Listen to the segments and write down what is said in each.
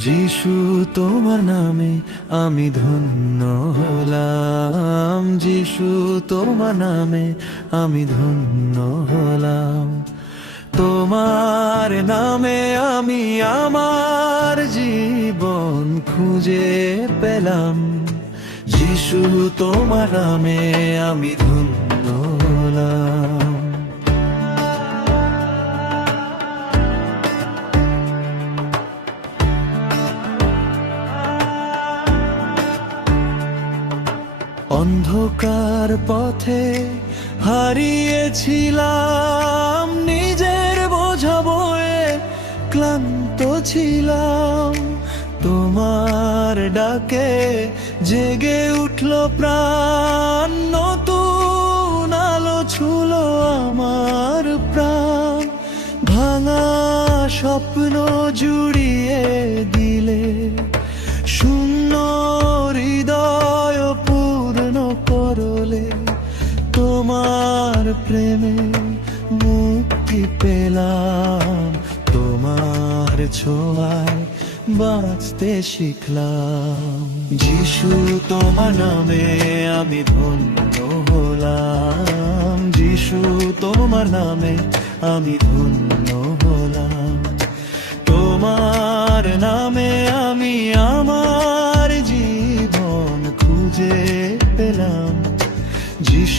যিশু তোমার নামে আমি ধন্য হলাম। যিশু তোমার নামে আমি ধন্য হলাম। তোমার নামে আমি আমার জীবন খুঁজে পেলাম। যিশু তোমার নামে আমি ধন্য হলাম। অন্ধকার পথে হারিয়েছিলাম, নিজের বোঝা বয়ে ক্লান্ত ছিলাম। তোমার ডাকে জেগে উঠল প্রাণ, নতুন আলো ছুলো আমার প্রাণ। ভাঙা স্বপ্ন জুড়িয়ে দিলে শূন্য হৃদয় তোমার প্রেমে মুক্তি পেলাম। তোমার ছোঁয়ায় বাঁচতে শিখলাম। যিশু তোমার নামে আমি ধন্য হলাম। যিশু তোমার নামে আমি ধন্য হলাম। তোমার নামে আমি আমার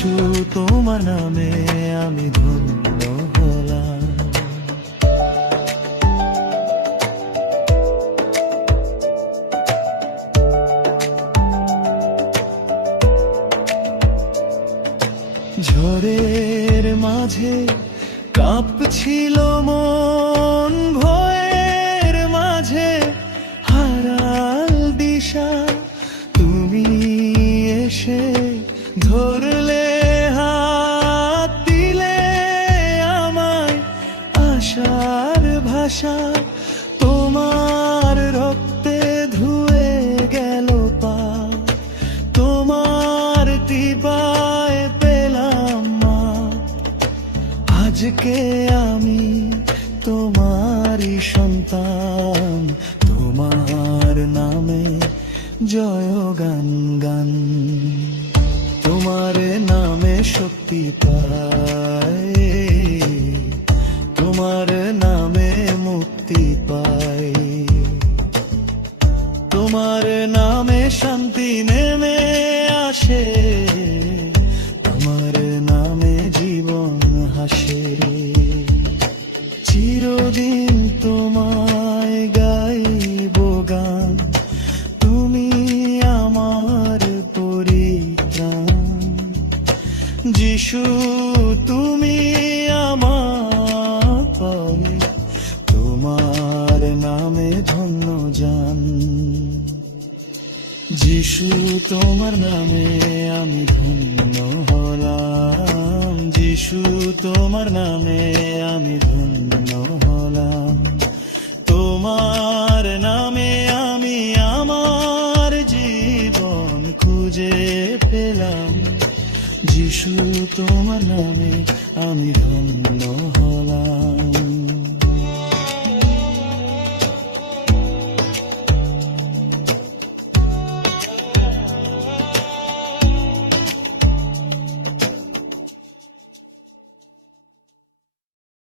যিশু তোমার নামে আমি ধন্য হলাম। ঝড়ের মাঝে কাঁপছিল মন ভয়ের আজকে আমি তোমারই সন্তান, তোমার নামে জয় গান গান। তোমার নামে শক্তি পাই তোমার নামে মুক্তি পাই তোমার নামে শান্তি নেমে আসে, তোমার নামে জীবন হাসে। যিশু তুমি আমার তোমার নামে ধন্য জান। যিশু, তোমার নামে আমি ধন্য হলাম। যিশু, তোমার নামে আমি ধন্য তোমার নামে আমি ধন্য।